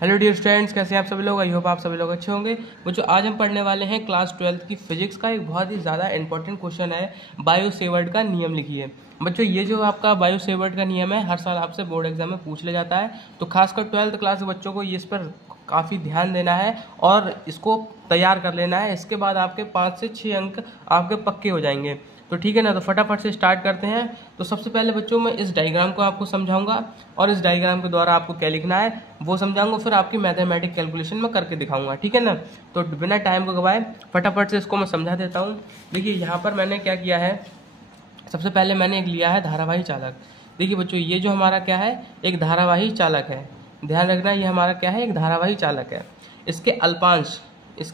Hello dear students, कैसे हैं आप सभी लोग। आई होप आप सभी लोग अच्छे होंगे। बच्चों, आज हम पढ़ने वाले हैं क्लास 12 की फिजिक्स का एक बहुत ही ज़्यादा इंपॉर्टेंट क्वेश्चन है, बायो सेवर्ट का नियम लिखिए। बच्चों, ये जो आपका बायो सेवर्ट का नियम है, हर साल आपसे बोर्ड एग्जाम में पूछ लिया जाता है, तो खासकर 12th क्लास के बच्चों को इस पर काफ़ी ध्यान देना है और इसको तैयार कर लेना है। इसके बाद आपके 5 से 6 अंक आपके पक्के हो जाएंगे। तो ठीक है ना, तो फटाफट से स्टार्ट करते हैं। तो सबसे पहले बच्चों, मैं इस डायग्राम को आपको समझाऊंगा और इस डायग्राम के द्वारा आपको क्या लिखना है वो समझाऊंगा, फिर आपकी मैथमेटिक कैलकुलेशन में करके दिखाऊंगा। ठीक है ना, तो बिना टाइम को गवाए फटाफट से इसको मैं समझा देता हूँ। देखिए, यहाँ पर मैंने क्या किया है, सबसे पहले मैंने एक लिया है धारावाही चालक। देखिए बच्चों, ये जो हमारा क्या है, एक धारावाही चालक है। ध्यान रखना, ये हमारा क्या है, एक धारावाही चालक है। इसके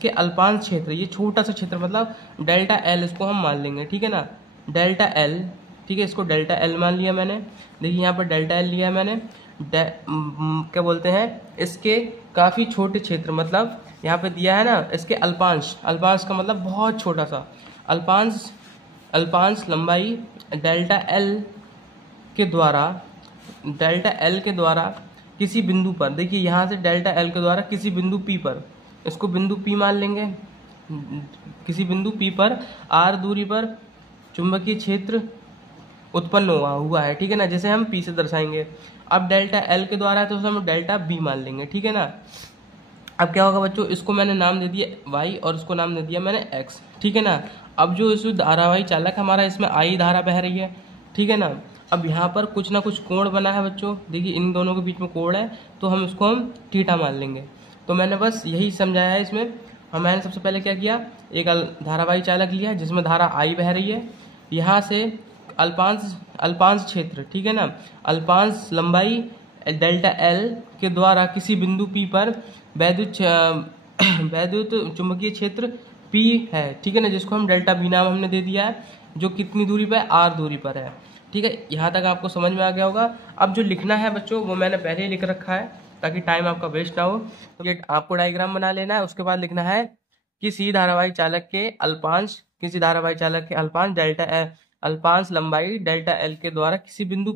अल्पांश क्षेत्र, ये छोटा सा क्षेत्र मतलब डेल्टा एल, इसको हम मान लेंगे। ठीक है ना, डेल्टा एल। ठीक है, इसको डेल्टा एल मान लिया मैंने। देखिए यहाँ पर डेल्टा एल लिया मैंने। क्या बोलते हैं, इसके काफ़ी छोटे क्षेत्र, मतलब यहाँ पे दिया है ना, इसके अल्पांश, अल्पांश का मतलब बहुत छोटा सा अल्पांश, अल्पांश लंबाई डेल्टा एल के द्वारा, डेल्टा एल के द्वारा किसी बिंदु पर, देखिए यहाँ से डेल्टा एल के द्वारा किसी बिंदु पी पर, इसको बिंदु पी मान लेंगे। किसी बिंदु पी पर आर दूरी पर चुंबकीय क्षेत्र उत्पन्न हुआ है। ठीक है ना, जैसे हम पी से दर्शाएंगे। अब डेल्टा एल के द्वारा है तो हम डेल्टा बी मान लेंगे। ठीक है ना, अब क्या होगा बच्चों, इसको मैंने नाम दे दिया y और इसको नाम दे दिया मैंने x। ठीक है ना, अब जो इस धारावाही चालक हमारा, इसमें I धारा बह रही है। ठीक है ना, अब यहाँ पर कुछ ना कुछ कोण बना है बच्चों, देखिए इन दोनों के बीच में कोण है, तो हम इसको हम थीटा मान लेंगे। तो मैंने बस यही समझाया है इसमें। मैंने सबसे पहले क्या किया, एक धारावाही चालक लिया जिसमें धारा I बह रही है। यहाँ से अल्पांश अल्पांश क्षेत्र, ठीक है ना, अल्पांश लंबाई डेल्टा एल के द्वारा किसी बिंदु P पर वैद्युत चुंबकीय क्षेत्र P है। ठीक है ना, जिसको हम डेल्टा बी नाम हमने दे दिया है, जो कितनी दूरी पर, R दूरी पर है। ठीक है, यहाँ तक आपको समझ में आ गया होगा। अब जो लिखना है बच्चों, वो मैंने पहले ही लिख रखा है ताकि टाइम आपका वेस्ट ना हो। तो ये आपको डायग्राम बना लेना है, उसके बाद लिखना है किसी धारावाही चालक के अल्पांश, किसी धारावाही चालक के अल्पांश डेल्टा एल, अल्पांश लंबाई डेल्टा एल के द्वारा किसी बिंदु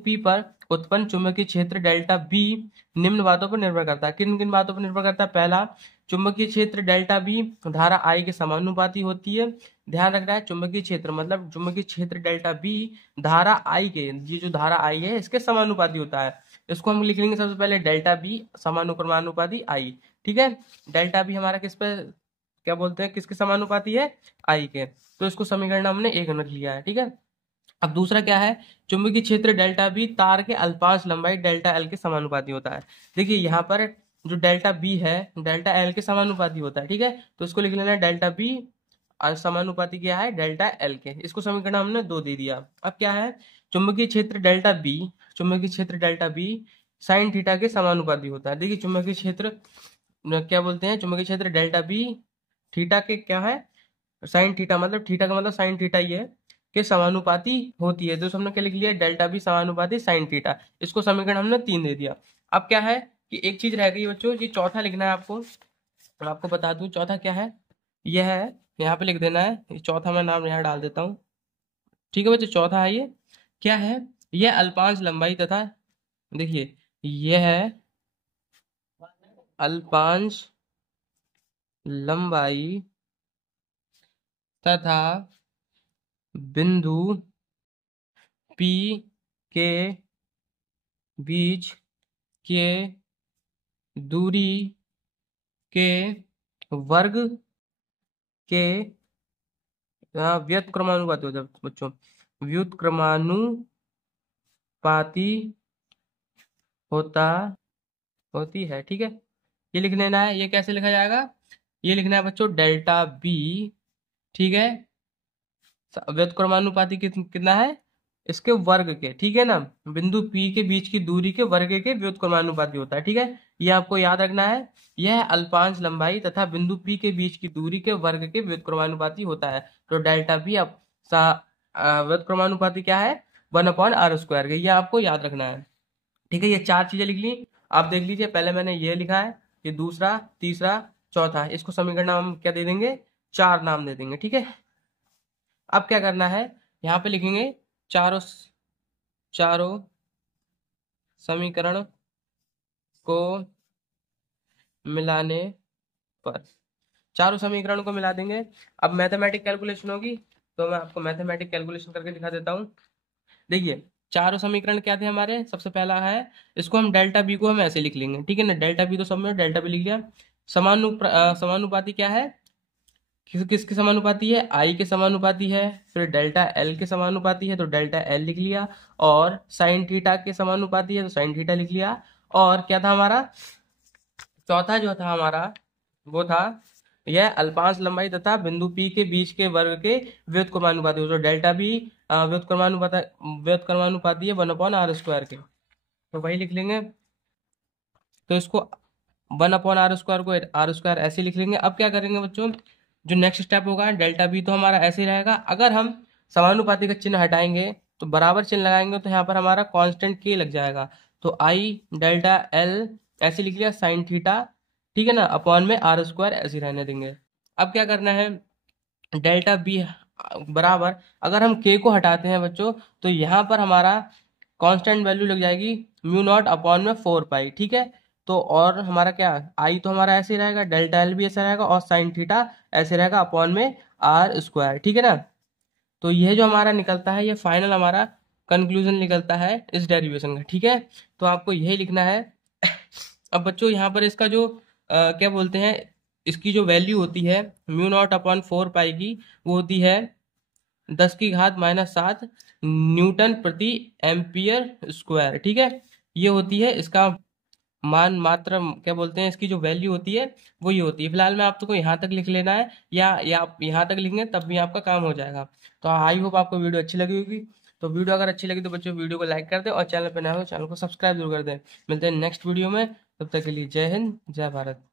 P पर उत्पन्न चुंबकीय क्षेत्र डेल्टा बी निम्न बातों पर निर्भर करता है। किन किन बातों पर निर्भर करता है। पहला, चुंबकीय क्षेत्र डेल्टा बी धारा आई के समानुपाती होती है। ध्यान रखना है, चुंबकीय क्षेत्र मतलब चुंबकीय क्षेत्र डेल्टा बी धारा आई के, ये जो धारा आई है इसके समानुपाती होता है। इसको हम लिख लेंगे सबसे पहले डेल्टा बी समानुक्रमानुपाती आई। ठीक है, डेल्टा बी हमारा किस पे, क्या बोलते हैं, किसके समानुपाती है, आई के। तो इसको समीकरण हमने एक रख लिया है। ठीक है, अब दूसरा क्या है, चुंबकीय क्षेत्र डेल्टा बी तार के अल्पांश लंबाई डेल्टा एल के समानुपाती होता है। देखिए यहाँ पर जो डेल्टा बी है डेल्टा एल के समानुपाती होता है। ठीक है, तो इसको लिख लेना है डेल्टा बी समानुपाती क्या है, डेल्टा एल के। इसको समीकरण हमने दो दे दिया। अब क्या है, चुंबकीय क्षेत्र डेल्टा बी, चुंबकीय क्षेत्र डेल्टा बी साइन थीटा के समानुपाती होता है। देखिए चुंबकीय क्षेत्र, क्या बोलते हैं, चुंबकीय क्षेत्र डेल्टा बी थीटा के क्या है, साइन थीटा, मतलब थीटा का मतलब साइन थीटा ही है, के समानुपाती होती है। तो हमने क्या लिख लिया, डेल्टा बी समानुपाती साइन थीटा। इसको समीकरण हमने 3 दे दिया। अब क्या है कि एक चीज रह गई बच्चों, ये चौथा लिखना है आपको। आपको बता दूं चौथा क्या है, यह है, यहाँ पे लिख देना है। ये चौथा मैं नाम यहाँ डाल देता हूँ। ठीक है बच्चों, चौथा है ये, क्या है, यह अल्पांश लंबाई तथा, देखिए यह है अल्पांश लंबाई तथा बिंदु P के बीच के दूरी के वर्ग के व्युत्क्रमानुपाती होता है बच्चों, व्युत्क्रमानुपाती होता होती है। ठीक है, ये लिख लेना है। ये कैसे लिखा जाएगा, ये लिखना है बच्चों डेल्टा बी, ठीक है, व्युत्क्रमानुपाती कितना है, इसके वर्ग के। ठीक है ना, बिंदु P के बीच की दूरी के वर्ग के व्युत्क्रमानुपाती होता है। ठीक है, ये आपको याद रखना है। यह अल्पांश लंबाई तथा बिंदु P के बीच की दूरी के वर्ग के व्युत्क्रमानुपाती होता है। तो डेल्टा बी अब व्युत्क्रमानुपाती क्या है, 1/r²। ये आपको याद रखना है। ठीक है, ये चार चीजें लिख ली। आप देख लीजिए, पहले मैंने ये लिखा है, ये दूसरा, तीसरा, चौथा, इसको समीकरण हम क्या दे देंगे, 4 नाम दे देंगे। ठीक है, अब क्या करना है, यहाँ पे लिखेंगे चारों चारों समीकरण को मिलाने पर, चारों समीकरण को मिला देंगे। अब मैथमेटिक कैलकुलेशन होगी, तो मैं आपको मैथमेटिक कैलकुलेशन करके दिखा देता हूँ। देखिए चारों समीकरण क्या थे हमारे, सबसे पहला है इसको हम डेल्टा बी को हम ऐसे लिख लेंगे, ठीक है ना, डेल्टा बी तो सब में डेल्टा बी लिख लिया। समानुपाती क्या है, किसके समानुपाती है, आई के समानुपाती है, फिर डेल्टा एल के समानुपाती है तो डेल्टा एल लिख लिया, और साइन थीटा के समानुपाती है तो साइन थीटा लिख लिया। और क्या था हमारा चौथा जो था हमारा, वो था यह अल्पांश लंबाई तथा बिंदु पी के बीच के वर्ग के व्युत्क्रमानुपाती, तो डेल्टा बी व्युत्क्रमानुपाती है 1/r² के, तो वही लिख लेंगे। तो इसको 1/r² को r² ऐसे लिख लेंगे। अब क्या करेंगे बच्चों, जो नेक्स्ट स्टेप होगा डेल्टा बी तो हमारा ऐसे ही रहेगा, अगर हम समानुपाती का चिन्ह हटाएंगे तो बराबर चिन्ह लगाएंगे तो यहाँ पर हमारा कांस्टेंट के लग जाएगा, तो आई डेल्टा एल ऐसे लिख लिया साइन थीटा, ठीक है ना, अपॉन में r² ऐसे रहने देंगे। अब क्या करना है, डेल्टा बी बराबर, अगर हम के को हटाते हैं बच्चों तो यहाँ पर हमारा कांस्टेंट वैल्यू लग जाएगी म्यू नॉट अपॉन में 4 पाई, ठीक है। तो और हमारा क्या, आई तो हमारा ऐसे ही रहेगा, डेल्टा एल भी ऐसा रहेगा, और साइन थीटा ऐसे रहेगा अपॉन में r², ठीक है ना। तो यह जो हमारा निकलता है, ये फाइनल हमारा कंक्लूजन निकलता है इस डेरिवेशन का, ठीक है। तो आपको यही लिखना है। अब बच्चों यहाँ पर इसका जो क्या बोलते हैं, इसकी जो वैल्यू होती है म्यू नॉट अपॉन 4 पाई की, वो होती है 10⁻⁷ न्यूटन प्रति एम्पियर स्क्वायर, ठीक है। ये होती है इसका मान, मात्रा क्या बोलते हैं, इसकी जो वैल्यू होती है वो ये होती है। फिलहाल में आपको यहाँ तक लिख लेना है, या आप यहाँ तक लिखेंगे तब भी आपका काम हो जाएगा। तो आई होप आपको वीडियो अच्छी लगी होगी। तो वीडियो अगर अच्छी लगी तो बच्चों वीडियो को लाइक कर दें, और चैनल पर नए हो चैनल को सब्सक्राइब जरूर कर दें। मिलते हैं नेक्स्ट वीडियो में, तब तक के लिए जय हिंद जय भारत।